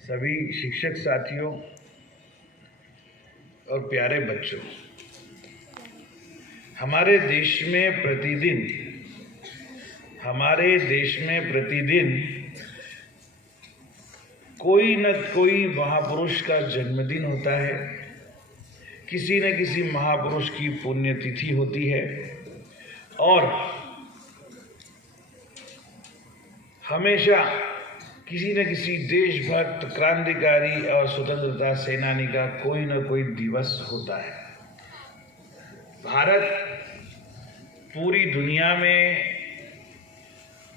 सभी शिक्षक साथियों और प्यारे बच्चों, हमारे देश में प्रतिदिन कोई न कोई महापुरुष का जन्मदिन होता है, किसी न किसी महापुरुष की पुण्यतिथि होती है और हमेशा किसी न किसी देशभक्त, क्रांतिकारी और स्वतंत्रता सेनानी का कोई न कोई दिवस होता है। भारत पूरी दुनिया में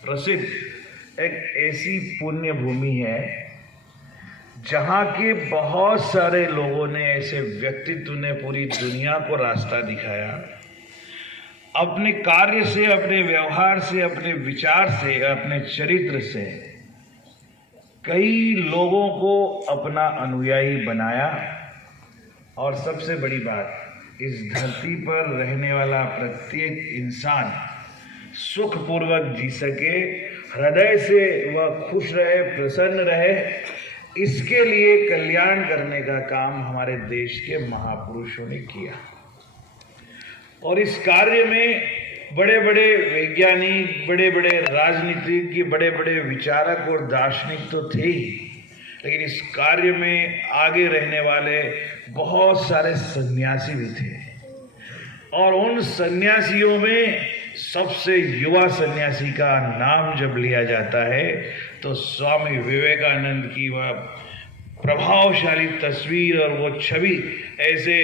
प्रसिद्ध एक ऐसी पुण्य भूमि है जहाँ के बहुत सारे लोगों ने, ऐसे व्यक्तित्व ने पूरी दुनिया को रास्ता दिखाया। अपने कार्य से, अपने व्यवहार से, अपने विचार से, अपने चरित्र से कई लोगों को अपना अनुयायी बनाया। और सबसे बड़ी बात, इस धरती पर रहने वाला प्रत्येक इंसान सुखपूर्वक जी सके, हृदय से वह खुश रहे, प्रसन्न रहे, इसके लिए कल्याण करने का काम हमारे देश के महापुरुषों ने किया। और इस कार्य में बड़े बड़े वैज्ञानिक, बड़े बड़े राजनीतिज्ञ, बड़े बड़े विचारक और दार्शनिक तो थे ही, लेकिन इस कार्य में आगे रहने वाले बहुत सारे सन्यासी भी थे। और उन सन्यासियों में सबसे युवा सन्यासी का नाम जब लिया जाता है तो स्वामी विवेकानंद की वह प्रभावशाली तस्वीर और वो छवि ऐसे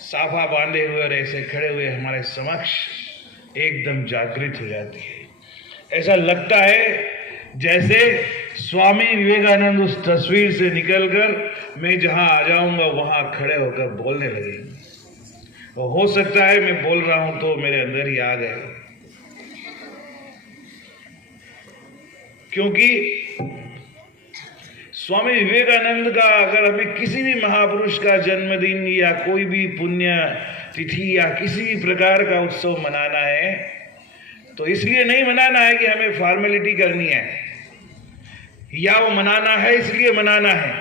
साफा बांधे हुए और ऐसे खड़े हुए हमारे समक्ष एकदम जागृत हो जाती है। ऐसा लगता है जैसे स्वामी विवेकानंद उस तस्वीर से निकलकर मैं जहां आ जाऊंगा वहां खड़े होकर बोलने लगेंगे। वो हो सकता है मैं बोल रहा हूं तो मेरे अंदर ही आ गए, क्योंकि स्वामी विवेकानंद का अगर हमें किसी भी महापुरुष का जन्मदिन या कोई भी पुण्य तिथि या किसी भी प्रकार का उत्सव मनाना है तो इसलिए नहीं मनाना है कि हमें फॉर्मेलिटी करनी है, या वो मनाना है इसलिए मनाना है,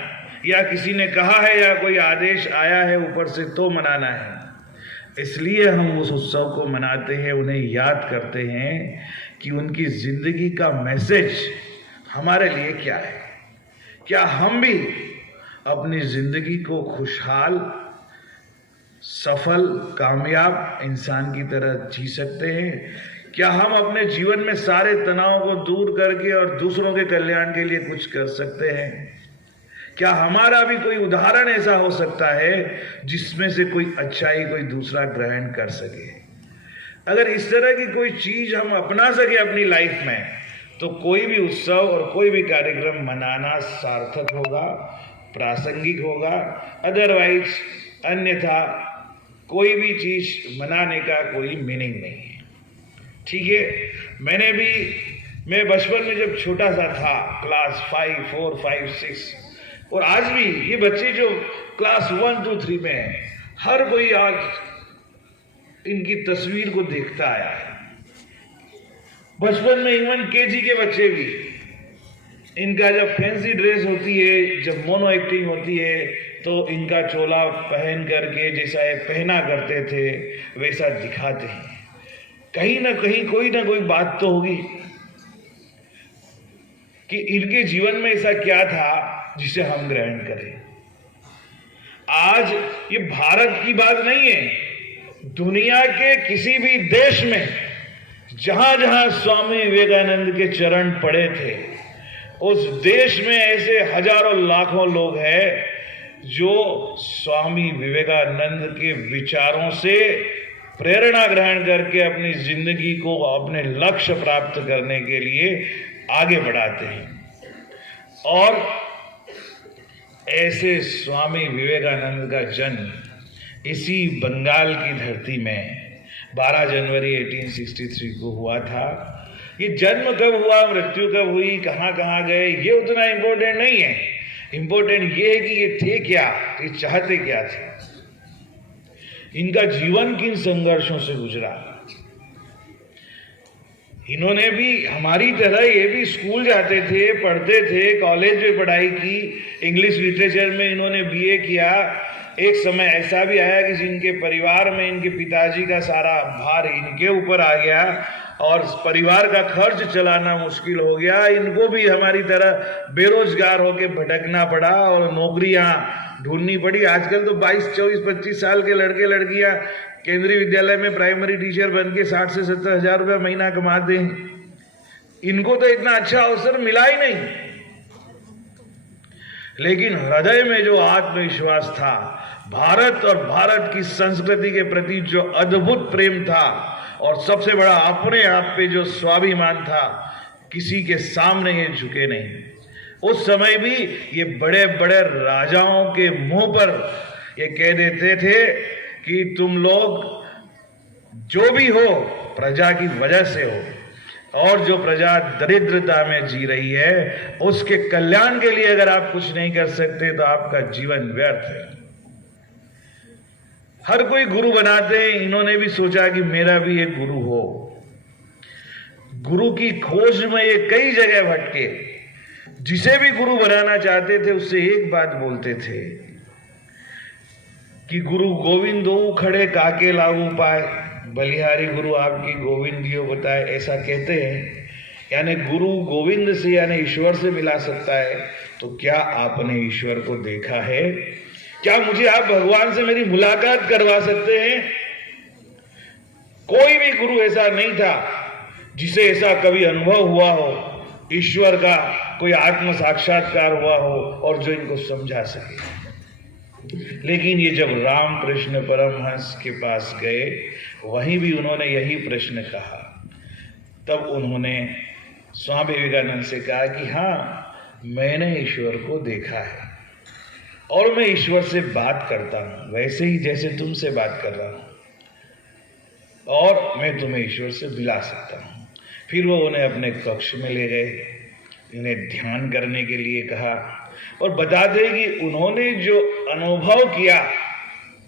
या किसी ने कहा है या कोई आदेश आया है ऊपर से तो मनाना है। इसलिए हम उस उत्सव को मनाते हैं, उन्हें याद करते हैं कि उनकी जिंदगी का मैसेज हमारे लिए क्या है। क्या हम भी अपनी जिंदगी को खुशहाल, सफल, कामयाब इंसान की तरह जी सकते हैं? क्या हम अपने जीवन में सारे तनाव को दूर करके और दूसरों के कल्याण के लिए कुछ कर सकते हैं? क्या हमारा भी कोई उदाहरण ऐसा हो सकता है जिसमें से कोई अच्छाई कोई दूसरा ग्रहण कर सके? अगर इस तरह की कोई चीज हम अपना सके अपनी लाइफ में तो कोई भी उत्सव और कोई भी कार्यक्रम मनाना सार्थक होगा, प्रासंगिक होगा। अदरवाइज, अन्यथा कोई भी चीज मनाने का कोई मीनिंग नहीं है। ठीक है, मैं बचपन में जब छोटा सा था, क्लास 5, 4, 5, 6, और आज भी ये बच्चे जो क्लास 1, 2, 3 में है, हर कोई आज इनकी तस्वीर को देखता आया है। बचपन में इवन केजी के बच्चे भी, इनका जब फैंसी ड्रेस होती है, जब मोनो एक्टिंग होती है तो इनका चोला पहन करके जैसा ये पहना करते थे वैसा दिखाते हैं। कहीं ना कहीं कोई ना कोई बात तो होगी कि इनके जीवन में ऐसा क्या था जिसे हम ग्रहण करें। आज ये भारत की बात नहीं है, दुनिया के किसी भी देश में जहां जहां स्वामी विवेकानंद के चरण पड़े थे, उस देश में ऐसे हजारों लाखों लोग हैं जो स्वामी विवेकानंद के विचारों से प्रेरणा ग्रहण करके अपनी जिंदगी को अपने लक्ष्य प्राप्त करने के लिए आगे बढ़ाते हैं। और ऐसे स्वामी विवेकानंद का जन्म इसी बंगाल की धरती में 12 जनवरी 1863 को हुआ था। ये जन्म कब हुआ, मृत्यु कब हुई, कहां कहां गए, ये उतना इंपॉर्टेंट नहीं है। इंपॉर्टेंट ये है कि ये थे क्या, ये चाहते क्या थे, इनका जीवन किन संघर्षों से गुजरा। इन्होंने भी हमारी तरह ये भी स्कूल जाते थे, पढ़ते थे, कॉलेज में पढ़ाई की, इंग्लिश लिटरेचर में इन्होंने बीए किया। एक समय ऐसा भी आया कि जिनके परिवार में इनके पिताजी का सारा भार इनके ऊपर आ गया और परिवार का खर्च चलाना मुश्किल हो गया। इनको भी हमारी तरह बेरोजगार होकर भटकना पड़ा और नौकरियां ढूंढनी पड़ी। आजकल तो 22, 24, 25 साल के लड़के लड़कियां केंद्रीय विद्यालय में प्राइमरी टीचर बन के 60 से 70 हजार रुपया महीना कमाते हैं। इनको तो इतना अच्छा अवसर मिला ही नहीं, लेकिन हृदय में जो आत्मविश्वास था, भारत और भारत की संस्कृति के प्रति जो अद्भुत प्रेम था और सबसे बड़ा अपने आप पे जो स्वाभिमान था, किसी के सामने ये झुके नहीं। उस समय भी ये बड़े बड़े राजाओं के मुंह पर ये कह देते थे कि तुम लोग जो भी हो प्रजा की वजह से हो, और जो प्रजा दरिद्रता में जी रही है उसके कल्याण के लिए अगर आप कुछ नहीं कर सकते तो आपका जीवन व्यर्थ है। हर कोई गुरु बनाते हैं, इन्होंने भी सोचा कि मेरा भी एक गुरु हो। गुरु की खोज में ये कई जगह भटके। जिसे भी गुरु बनाना चाहते थे उससे एक बात बोलते थे कि गुरु गोविंदो खड़े काके लागू पाए, बलिहारी गुरु आपकी गोविंदियो बताए, ऐसा कहते हैं। यानी गुरु गोविंद से यानी ईश्वर से मिला सकता है। तो क्या आपने ईश्वर को देखा है? क्या मुझे आप भगवान से मेरी मुलाकात करवा सकते हैं? कोई भी गुरु ऐसा नहीं था जिसे ऐसा कभी अनुभव हुआ हो, ईश्वर का कोई आत्म साक्षात्कार हुआ हो और जो इनको समझा सके। लेकिन ये जब रामकृष्ण परमहंस के पास गए, वहीं भी उन्होंने यही प्रश्न कहा। तब उन्होंने स्वामी विवेकानंद से कहा कि हाँ, मैंने ईश्वर को देखा है और मैं ईश्वर से बात करता हूं, वैसे ही जैसे तुमसे बात कर रहा हूं, और मैं तुम्हें ईश्वर से मिला सकता हूं। फिर वो उन्हें अपने कक्ष में ले गए, इन्हें ध्यान करने के लिए कहा और बता दें कि उन्होंने जो अनुभव किया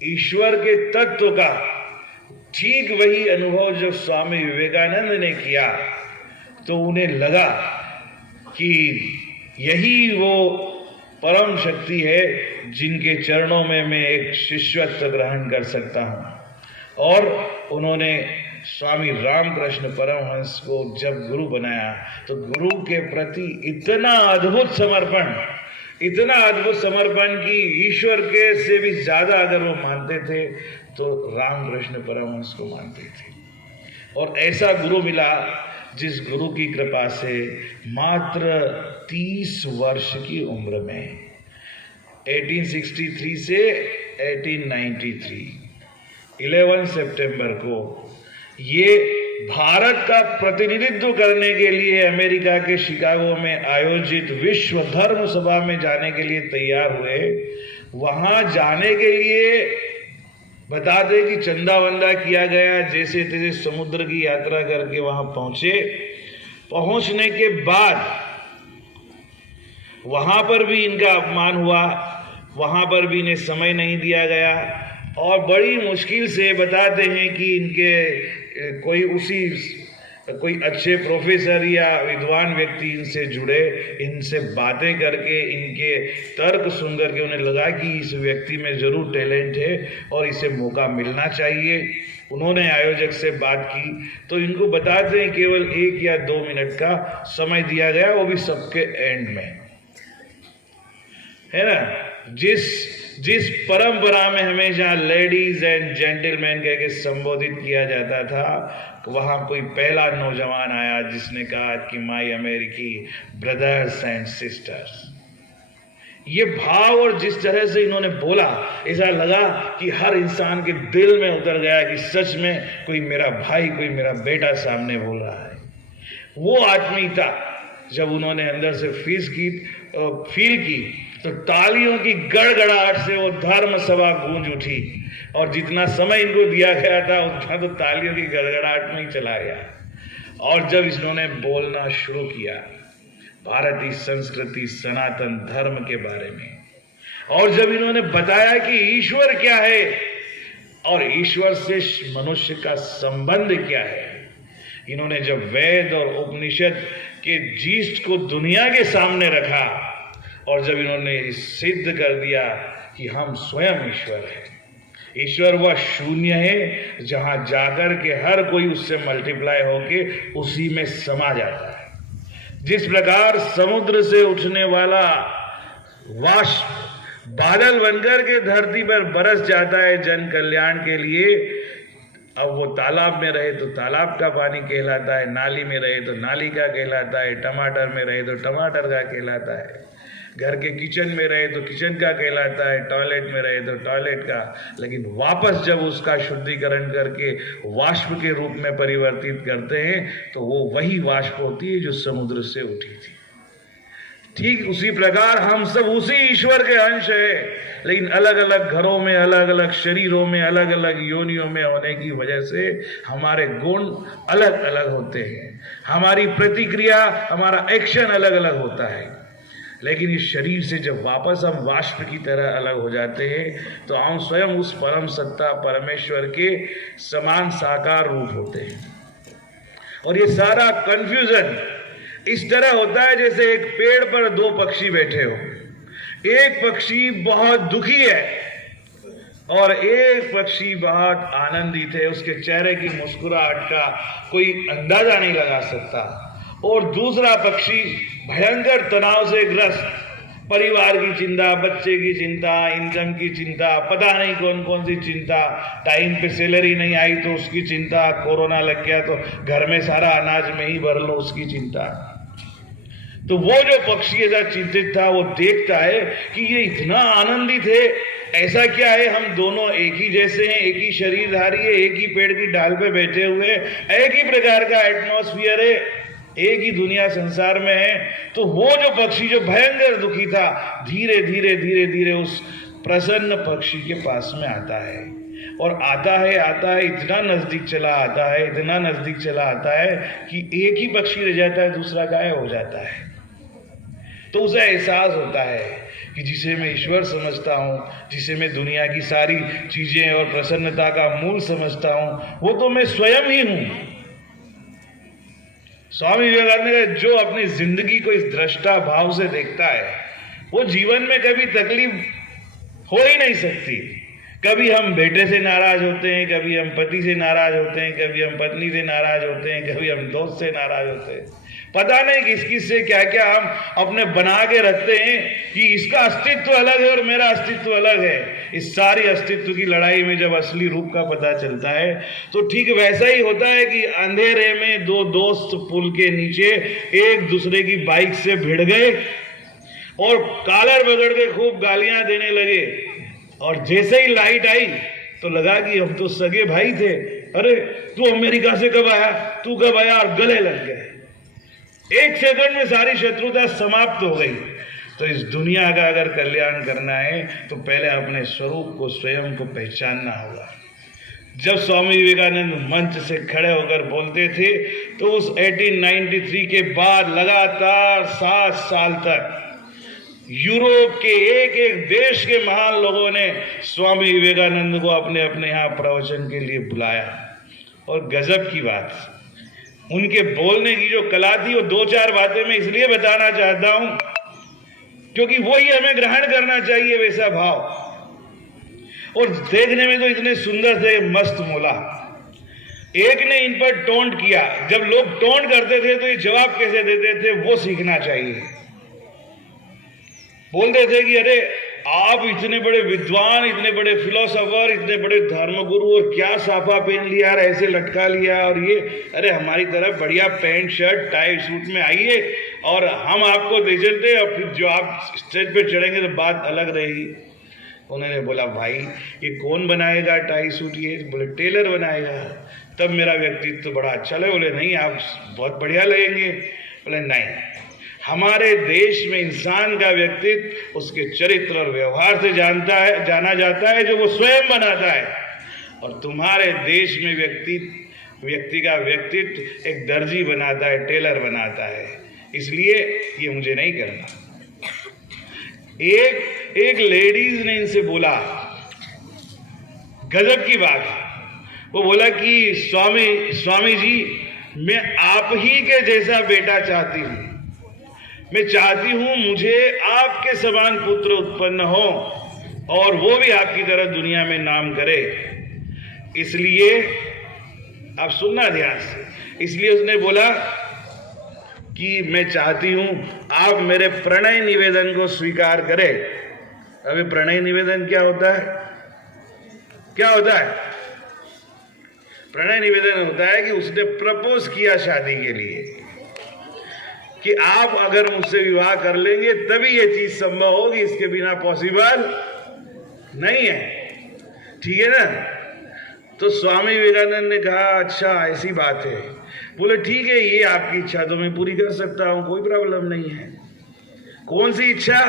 ईश्वर के तत्व का, ठीक वही अनुभव जो स्वामी विवेकानंद ने किया। तो उन्हें लगा कि यही वो परम शक्ति है जिनके चरणों में मैं एक शिष्यत्व ग्रहण कर सकता हूं। और उन्होंने स्वामी रामकृष्ण परमहंस को जब गुरु बनाया तो गुरु के प्रति इतना अद्भुत समर्पण कि ईश्वर के से भी ज्यादा अगर वो मानते थे तो रामकृष्ण परमहंस को मानते थे। और ऐसा गुरु मिला जिस गुरु की कृपा से मात्र 30 वर्ष की उम्र में 1863 से 1893 11 सितंबर को ये भारत का प्रतिनिधित्व करने के लिए अमेरिका के शिकागो में आयोजित विश्व धर्म सभा में जाने के लिए तैयार हुए। वहां जाने के लिए बता दें कि चंदा वंदा किया गया, जैसे तैसे समुद्र की यात्रा करके वहां पहुंचे। पहुंचने के बाद वहां पर भी इनका अपमान हुआ, वहां पर भी इन्हें समय नहीं दिया गया और बड़ी मुश्किल से बताते हैं कि इनके कोई अच्छे प्रोफेसर या विद्वान व्यक्ति इनसे जुड़े, इनसे बातें करके इनके तर्क सुन करके उन्हें लगा कि इस व्यक्ति में जरूर टैलेंट है और इसे मौका मिलना चाहिए। उन्होंने आयोजक से बात की तो इनको बताते हैं केवल 1 या 2 मिनट का समय दिया गया, वो भी सबके एंड में, है ना। जिस परंपरा में हमेशा लेडीज एंड जेंटलमैन कह के संबोधित किया जाता था, वहां कोई पहला नौजवान आया जिसने कहा कि माय अमेरिकी ब्रदर्स एंड सिस्टर्स। ये भाव और जिस तरह से इन्होंने बोला, ऐसा लगा कि हर इंसान के दिल में उतर गया कि सच में कोई मेरा भाई, कोई मेरा बेटा सामने बोल रहा है। वो आत्मीयता जब उन्होंने अंदर से फील की तो तालियों की गड़गड़ाहट से वो धर्म सभा गूंज उठी और जितना समय इनको दिया गया था उतना तो तालियों की गड़गड़ाहट में ही चला गया। और जब इन्होंने बोलना शुरू किया भारतीय संस्कृति, सनातन धर्म के बारे में, और जब इन्होंने बताया कि ईश्वर क्या है और ईश्वर से मनुष्य का संबंध क्या है, इन्होंने जब वेद और उपनिषद के जीस्ट को दुनिया के सामने रखा और जब इन्होंने सिद्ध कर दिया कि हम स्वयं ईश्वर हैं, ईश्वर वह शून्य है जहां जाकर के हर कोई उससे मल्टीप्लाई होके उसी में समा जाता है। जिस प्रकार समुद्र से उठने वाला वाष्प बादल बनकर के धरती पर बरस जाता है जन कल्याण के लिए, अब वो तालाब में रहे तो तालाब का पानी कहलाता है, नाली में रहे तो नाली का कहलाता है, टमाटर में रहे तो टमाटर का कहलाता है, घर के किचन में रहे तो किचन का कहलाता है, टॉयलेट में रहे तो टॉयलेट का। लेकिन वापस जब उसका शुद्धिकरण करके वाष्प के रूप में परिवर्तित करते हैं तो वो वही वाष्प होती है जो समुद्र से उठी थी। ठीक उसी प्रकार हम सब उसी ईश्वर के अंश है, लेकिन अलग अलग घरों में, अलग अलग शरीरों में, अलग अलग योनियों में होने की वजह से हमारे गुण अलग अलग होते हैं, हमारी प्रतिक्रिया, हमारा एक्शन अलग अलग होता है। लेकिन इस शरीर से जब वापस हम वाष्प की तरह अलग हो जाते हैं तो हम स्वयं उस परम सत्ता परमेश्वर के समान साकार रूप होते हैं। और ये सारा कंफ्यूजन इस तरह होता है जैसे एक पेड़ पर दो पक्षी बैठे हो, एक पक्षी बहुत दुखी है और एक पक्षी बहुत आनंदित है, उसके चेहरे की मुस्कुराहट का कोई अंदाजा नहीं लगा सकता, और दूसरा पक्षी भयंकर तनाव से ग्रस्त, परिवार की चिंता, बच्चे की चिंता, इनकम की चिंता, पता नहीं कौन कौन सी चिंता, टाइम पे सैलरी नहीं आई तो उसकी चिंता, कोरोना लग गया तो घर में सारा अनाज में ही भर लो उसकी चिंता। तो वो जो पक्षी ऐसा चिंतित था वो देखता है कि ये इतना आनंदित है, ऐसा क्या है, हम दोनों एक ही जैसे हैं, एक ही शरीरधारी है, एक ही पेड़ की डाल पे बैठे हुए, एक ही प्रकार का एटमॉस्फियर है, एक ही दुनिया संसार में है। तो वो जो पक्षी जो भयंकर दुखी था धीरे धीरे धीरे धीरे उस प्रसन्न पक्षी के पास में आता है, और आता है इतना नजदीक चला आता है, इतना नजदीक चला आता है कि एक ही पक्षी रह जाता है, दूसरा गायब हो जाता है। तो उसे एहसास होता है कि जिसे मैं ईश्वर समझता हूँ, जिसे मैं दुनिया की सारी चीजें और प्रसन्नता का मूल समझता हूँ, वो तो मैं स्वयं ही हूँ। स्वामी विवेकानंद ने जो अपनी जिंदगी को इस दृष्टा भाव से देखता है वो जीवन में कभी तकलीफ हो ही नहीं सकती। कभी हम बेटे से नाराज होते हैं, कभी हम पति से नाराज होते हैं, कभी हम पत्नी से नाराज होते हैं, कभी हम दोस्त से नाराज होते हैं, पता नहीं किस किस से क्या क्या हम अपने बना के रखते हैं कि इसका अस्तित्व अलग है और मेरा अस्तित्व अलग है। इस सारी अस्तित्व की लड़ाई में जब असली रूप का पता चलता है तो ठीक वैसा ही होता है कि अंधेरे में दो दोस्त पुल के नीचे एक दूसरे की बाइक से भिड़ गए और कॉलर पकड़ के खूब गालियां देने लगे, और जैसे ही लाइट आई तो लगा कि हम तो सगे भाई थे, अरे तू अमेरिका से कब आया, तू कब आया, और गले लग गए। एक सेकंड में सारी शत्रुता समाप्त हो गई। तो इस दुनिया का अगर कल्याण करना है तो पहले अपने स्वरूप को, स्वयं को पहचानना होगा। जब स्वामी विवेकानंद मंच से खड़े होकर बोलते थे तो उस 1893 के बाद लगातार 7 साल तक यूरोप के एक एक देश के महान लोगों ने स्वामी विवेकानंद को अपने अपने यहाँ प्रवचन के लिए बुलाया। और गजब की बात, उनके बोलने की जो कला थी वो 2-4 बातें मैं इसलिए बताना चाहता हूं क्योंकि वही हमें ग्रहण करना चाहिए, वैसा भाव। और देखने में तो इतने सुंदर थे, मस्त मोला। एक ने इन पर टोंट किया, जब लोग टोंट करते थे तो ये जवाब कैसे देते थे वो सीखना चाहिए। बोलते थे कि अरे आप इतने बड़े विद्वान, इतने बड़े फिलोसोफर, इतने बड़े धर्मगुरु, और क्या साफा पहन लिया और ऐसे लटका लिया, और ये अरे हमारी तरफ बढ़िया पैंट शर्ट टाई सूट में आइए और हम आपको दे चलते, और फिर जो आप स्टेज पे चढ़ेंगे तो बात अलग रहेगी। उन्होंने बोला भाई ये कौन बनाएगा टाई सूट, ये बोले टेलर बनाएगा, तब मेरा व्यक्तित्व तो बड़ा अच्छा लगे। बोले नहीं आप बहुत बढ़िया लगेंगे। बोले नहीं, हमारे देश में इंसान का व्यक्तित्व उसके चरित्र और व्यवहार से जाना जाता है जो वो स्वयं बनाता है, और तुम्हारे देश में व्यक्ति का व्यक्तित्व एक दर्जी बनाता है, टेलर बनाता है, इसलिए ये मुझे नहीं करना। एक लेडीज ने इनसे बोला, गजब की बात, वो बोला कि स्वामी जी मैं आप ही के जैसा बेटा चाहती हूं, मैं चाहती हूं मुझे आपके समान पुत्र उत्पन्न हो और वो भी आपकी तरह दुनिया में नाम करे। इसलिए आप सुनना ध्यान से, इसलिए उसने बोला कि मैं चाहती हूं आप मेरे प्रणय निवेदन को स्वीकार करें। अबे प्रणय निवेदन क्या होता है? क्या होता है? प्रणय निवेदन होता है कि उसने प्रपोज किया शादी के लिए कि आप अगर मुझसे विवाह कर लेंगे तभी ये चीज संभव होगी, इसके बिना पॉसिबल नहीं है। ठीक है ना? तो स्वामी विवेकानंद ने कहा अच्छा ऐसी बात है। बोले ठीक है, ये आपकी इच्छा तो मैं पूरी कर सकता हूं, कोई प्रॉब्लम नहीं है। कौन सी इच्छा?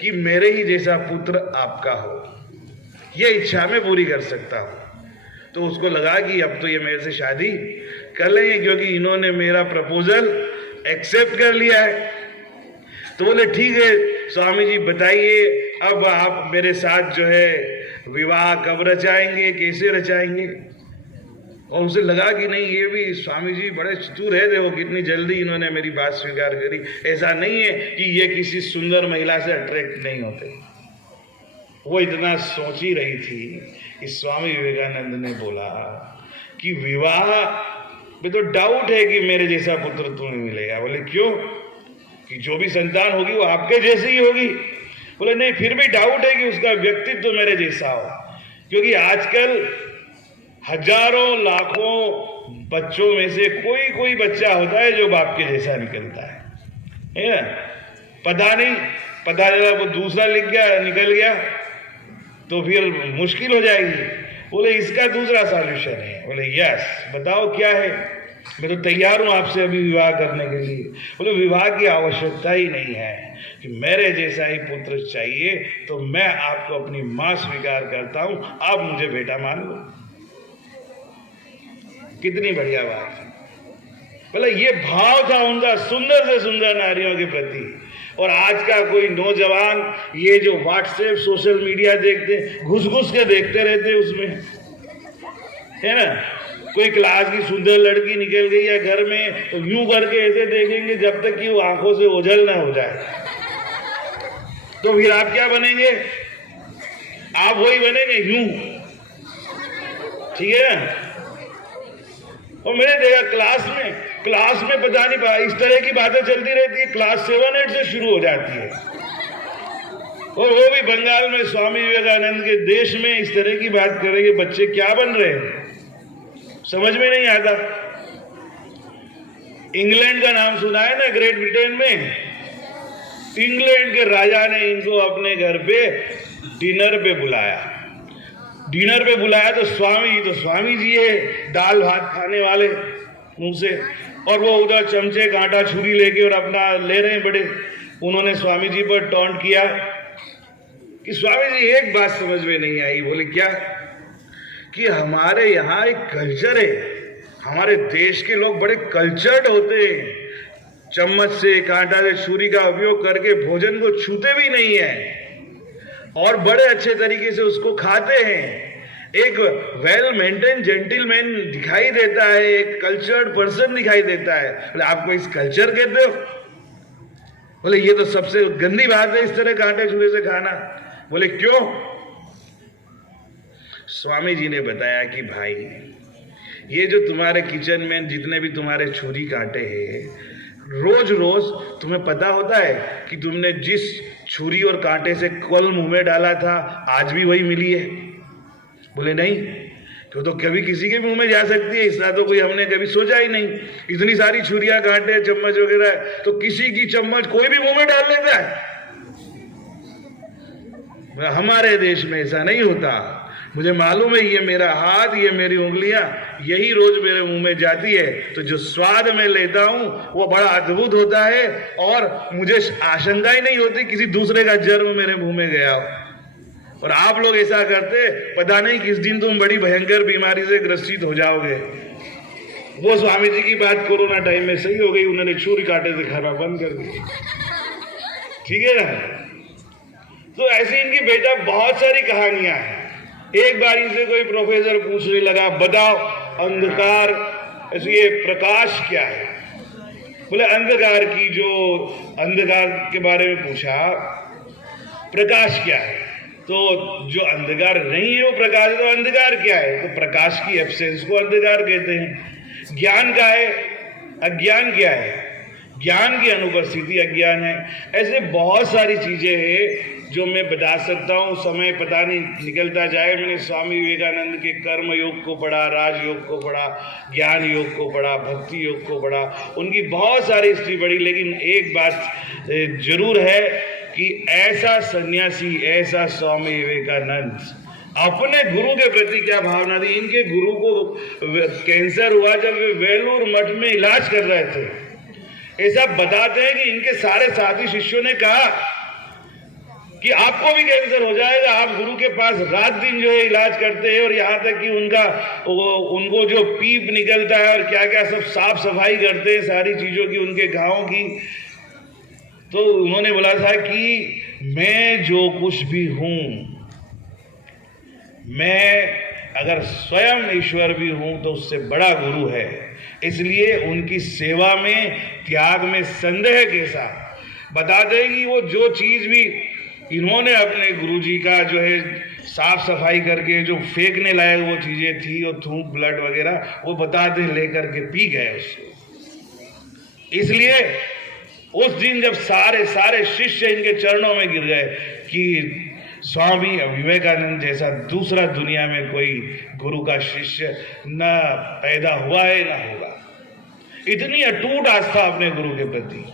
कि मेरे ही जैसा पुत्र आपका हो, ये इच्छा मैं पूरी कर सकता हूं। तो उसको लगा कि अब तो ये मेरे से शादी कर लेंगे क्योंकि इन्होंने मेरा प्रपोजल एक्सेप्ट कर लिया है। तो बोले ठीक है स्वामी जी बताइए अब आप मेरे साथ जो है विवाह कब रचाएंगे, कैसे रचाएंगे? और उसे लगा कि नहीं ये भी स्वामी जी बड़े चतुर है, देखो कितनी जल्दी इन्होंने मेरी बात स्वीकार करी। ऐसा नहीं है कि ये किसी सुंदर महिला से अट्रैक्ट नहीं होते। वो इतना सोच ही रही थी कि स्वामी विवेकानंद ने बोला कि विवाह में तो डाउट है कि मेरे जैसा पुत्र तुम्हें मिलेगा। बोले क्यों? कि जो भी संतान होगी वो आपके जैसी ही होगी। बोले नहीं, फिर भी डाउट है कि उसका व्यक्तित्व तो मेरे जैसा हो, क्योंकि आजकल हजारों लाखों बच्चों में से कोई कोई बच्चा होता है जो बाप के जैसा निकलता है ना? पता नहीं, पता चला वो दूसरा निकल गया तो फिर मुश्किल हो जाएगी। बोले इसका दूसरा सॉल्यूशन है। बोले यस, बताओ क्या है? मैं तो तैयार हूं आपसे अभी विवाह करने के लिए। बोले विवाह की आवश्यकता ही नहीं है, कि मेरे जैसा ही पुत्र चाहिए तो मैं आपको अपनी मां स्वीकार करता हूं, आप मुझे बेटा मान लो। कितनी बढ़िया बात है। बोले ये भाव था उनका सुंदर से सुंदर नारियों के प्रति। और आज का कोई नौजवान ये जो व्हाट्सएप सोशल मीडिया देखते, घुस घुस के देखते रहते उसमें, है ना? कोई क्लास की सुंदर लड़की निकल गई है घर में तो यूं करके ऐसे देखेंगे जब तक कि वो आंखों से ओझल ना हो जाए। तो फिर आप क्या बनेंगे? आप वही बनेंगे यूं। ठीक है ना? और मैंने देखा क्लास में पता नहीं इस तरह की बातें चलती रहती है, क्लास 7-8 से शुरू हो जाती है। और वो भी बंगाल में स्वामी विवेकानंद के देश में इस तरह की बात करेंगे। बच्चे क्या बन रहे हैं समझ में नहीं आता। इंग्लैंड का नाम सुना है ना? ग्रेट ब्रिटेन में इंग्लैंड के राजा ने इनको अपने घर पे डिनर पे बुलाया तो स्वामी जी है, दाल भात खाने वाले मुंह से, और वो उधर चमचे कांटा छुरी लेके और अपना ले रहे हैं बड़े। उन्होंने स्वामी जी पर टॉन्ट किया कि स्वामी जी एक बात समझ में नहीं आई। बोले क्या? कि हमारे यहाँ एक कल्चर है, हमारे देश के लोग बड़े कल्चर्ड होते हैं, चम्मच से कांटा से छुरी का उपयोग करके भोजन को छूते भी नहीं है और बड़े अच्छे तरीके से उसको खाते हैं। एक वेल मेंटेन जेंटलमैन दिखाई देता है, एक कल्चर्ड पर्सन दिखाई देता है। बोले आपको इस कल्चर कहते हो? बोले ये तो सबसे गंदी बात है इस तरह कांटे छुरे से खाना। बोले क्यों? स्वामी जी ने बताया कि भाई ये जो तुम्हारे किचन में जितने भी तुम्हारे छुरी कांटे हैं, रोज रोज तुम्हें पता होता है कि तुमने जिस छुरी और कांटे से कल मुंह में डाला था आज भी वही मिली है? बोले नहीं, क्यों तो कभी किसी के मुंह में जा सकती है, इसका तो कोई हमने कभी सोचा ही नहीं। इतनी सारी छुरियां कांटे चम्मच वगैरह तो किसी की चम्मच कोई भी मुंह में डाल लेता है। हमारे देश में ऐसा नहीं होता। मुझे मालूम है ये मेरा हाथ, ये मेरी उंगलियां यही रोज मेरे मुंह में जाती है, तो जो स्वाद मैं लेता हूं वो बड़ा अद्भुत होता है और मुझे आशंका ही नहीं होती किसी दूसरे का जन्म मेरे मुंह में गया हो। और आप लोग ऐसा करते, पता नहीं किस दिन तुम बड़ी भयंकर बीमारी से ग्रसित हो जाओगे। वो स्वामी जी की बात कोरोना टाइम में सही हो गई, उन्होंने छुरी कांटे से खाना बंद कर दिया। ठीक है ना? तो ऐसी इनकी बेटा बहुत सारी कहानियां हैं। एक बार इनसे कोई प्रोफेसर पूछने लगा, बताओ अंधकार ऐसे ये प्रकाश क्या है? बोले अंधकार की, जो अंधकार के बारे में पूछा, प्रकाश क्या है? तो जो अंधकार नहीं है वो प्रकाश है, तो अंधकार क्या है? तो प्रकाश की एब्सेंस को अंधकार कहते हैं। ज्ञान का है, अज्ञान क्या है? ज्ञान की अनुपस्थिति अज्ञान है। ऐसे बहुत सारी चीजें हैं जो मैं बता सकता हूँ, समय पता नहीं निकलता जाए। मैंने स्वामी विवेकानंद के कर्म योग को पढ़ा, राजयोग को पढ़ा, ज्ञान योग को पढ़ा, भक्ति योग को पढ़ा, उनकी बहुत सारी हिस्ट्री पढ़ी। लेकिन एक बात जरूर है कि ऐसा सन्यासी, ऐसा स्वामी विवेकानंद अपने गुरु के प्रति क्या भावना थी। इनके गुरु को कैंसर हुआ जब वे वेलूर मठ में इलाज कर रहे थे। ऐसा बताते हैं कि इनके सारे साथी शिष्यों ने कहा कि आपको भी कैंसर हो जाएगा, आप गुरु के पास रात दिन जो है इलाज करते हैं, और यहाँ तक कि उनको जो पीप निकलता है और क्या क्या सब साफ सफाई करते हैं सारी चीजों की, उनके घावों की। तो उन्होंने बोला था कि मैं जो कुछ भी हूं, मैं अगर स्वयं ईश्वर भी हूं तो उससे बड़ा गुरु है। इसलिए उनकी सेवा में, त्याग में संदेह कैसा। बता दें कि वो जो चीज भी इन्होंने अपने गुरुजी का जो है साफ सफाई करके जो फेंकने लायक वो चीजें थी, वो थूक, ब्लड वगैरह, वो बता दें लेकर के पी गए उसको। इसलिए उस दिन जब सारे शिष्य इनके चरणों में गिर गए कि स्वामी विवेकानंद जैसा दूसरा दुनिया में कोई गुरु का शिष्य न पैदा हुआ है न होगा। इतनी अटूट आस्था अपने गुरु के प्रति।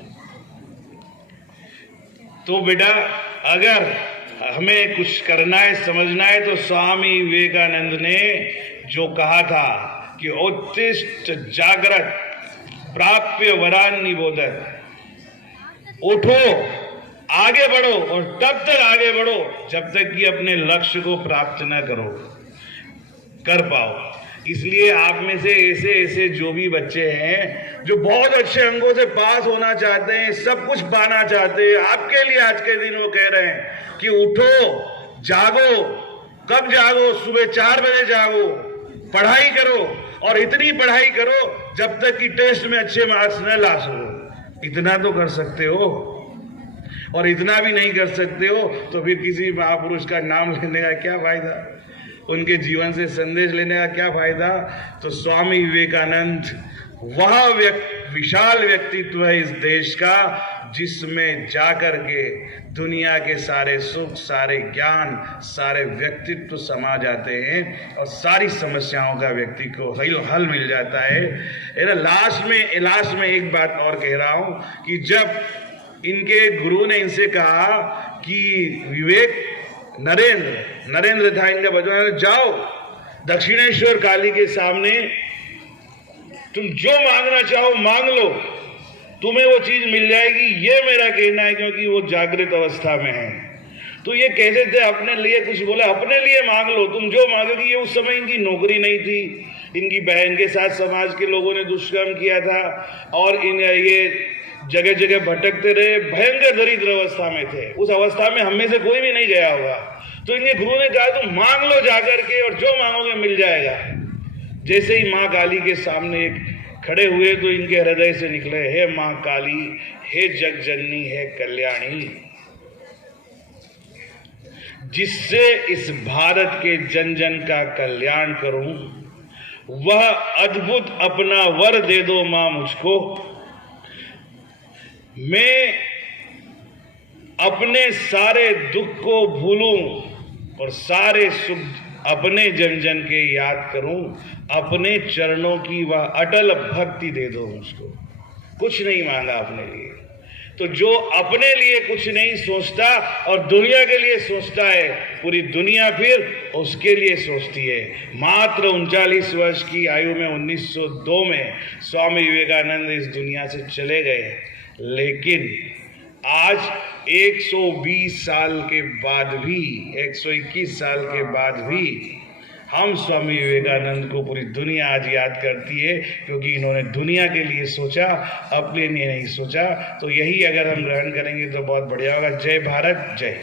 तो बेटा, अगर हमें कुछ करना है, समझना है, तो स्वामी विवेकानंद ने जो कहा था कि उत्तिष्ठ जागृत प्राप्य वरान निबोधत, उठो, आगे बढ़ो, और तब तक आगे बढ़ो जब तक कि अपने लक्ष्य को प्राप्त न कर पाओ। इसलिए आप में से ऐसे जो भी बच्चे हैं जो बहुत अच्छे अंकों से पास होना चाहते हैं, सब कुछ पाना चाहते हैं, आपके लिए आज के दिन वो कह रहे हैं कि उठो, जागो। कब जागो? सुबह 4 बजे जागो, पढ़ाई करो, और इतनी पढ़ाई करो जब तक कि टेस्ट में अच्छे मार्क्स न ला सको। इतना तो कर सकते हो, और इतना भी नहीं कर सकते हो तो फिर किसी महापुरुष का नाम लेने का क्या फायदा, उनके जीवन से संदेश लेने का क्या फायदा। तो स्वामी विवेकानंद वह विशाल व्यक्तित्व है इस देश का, जिसमें जाकर के दुनिया के सारे सुख, सारे ज्ञान, सारे व्यक्तित्व समा जाते हैं और सारी समस्याओं का व्यक्ति को हल मिल जाता है। लास्ट में एक बात और कह रहा हूं कि जब इनके गुरु ने इनसे कहा कि विवेक, नरेंद्र था इनका बचपन, जाओ दक्षिणेश्वर काली के सामने, तुम जो मांगना चाहो मांग लो, तुम्हें वो चीज मिल जाएगी, ये मेरा कहना है, क्योंकि वो जागृत अवस्था में है। तो ये कहते थे अपने लिए कुछ बोला, अपने लिए मांग लो, तुम जो मांगोगी। ये उस समय इनकी नौकरी नहीं थी, इनकी बहन के साथ समाज के लोगों ने दुष्कर्म किया था, और ये जगह जगह भटकते रहे, भयंकर दरिद्र अवस्था में थे। उस अवस्था में हम में से कोई भी नहीं गया होगा। तो इनके गुरु ने कहा तुम मांग लो जाकर के, और जो मांगोगे मिल जाएगा। जैसे ही माँ काली के सामने खड़े हुए तो इनके हृदय से निकले, हे माँ काली, हे जग जननी, हे कल्याणी, जिससे इस भारत के जन जन का कल्याण करूं, वह अद्भुत अपना वर दे दो मां मुझको। मैं अपने सारे दुख को भूलूं और सारे सुख अपने जन जन के याद करूं। अपने चरणों की वह अटल भक्ति दे दो मुझको। कुछ नहीं मांगा अपने लिए। तो जो अपने लिए कुछ नहीं सोचता और दुनिया के लिए सोचता है, पूरी दुनिया फिर उसके लिए सोचती है। मात्र 39 वर्ष की आयु में 1902 में स्वामी विवेकानंद इस दुनिया से चले गए, लेकिन आज 120 साल के बाद भी, 121 साल के बाद भी हम स्वामी विवेकानंद को पूरी दुनिया आज याद करती है, क्योंकि इन्होंने दुनिया के लिए सोचा, अपने लिए नहीं सोचा। तो यही अगर हम ग्रहण करेंगे तो बहुत बढ़िया होगा। जय भारत, जय।